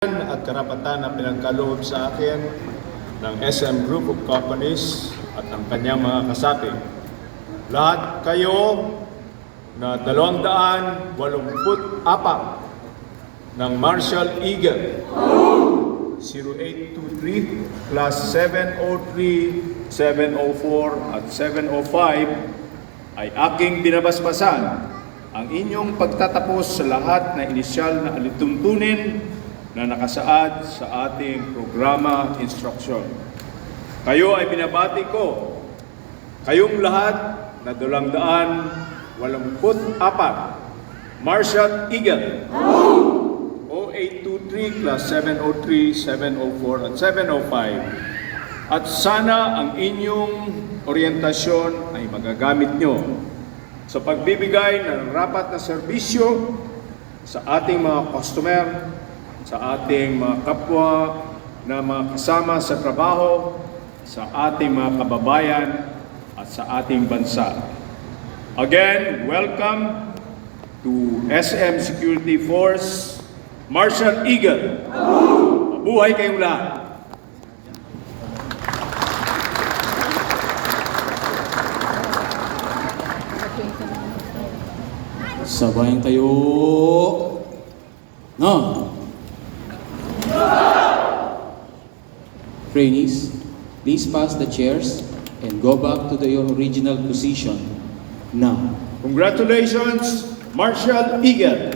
at karapatan na pinagkaloob sa akin ng SM Group of Companies at ng kanyang mga kasapi. Lahat kayo na 284 ng Marshall Eagle 0823 plus 703, 704 at 705 ay aking binabasbasan ang inyong pagtatapos sa lahat na inisyal na alituntunin na nakasaad sa ating programa instruksyon. Kayo ay binabati ko, kayong lahat na 284 Marshall Eagle 0823 plus 703, 704 at 705. At sana ang inyong orientasyon ay magagamit nyo sa pagbibigay ng rapat na serbisyo sa ating mga customer, sa ating mga kapwa na mga kasama sa trabaho, sa ating mga kababayan at sa ating bansa. Again, welcome to SM Security Force Marshall Eagle. Mabuhay kayong lahat! Sabayan tayo. No. Trainees, please pass the chairs and go back to your original position now. Congratulations, Marshall Eagle!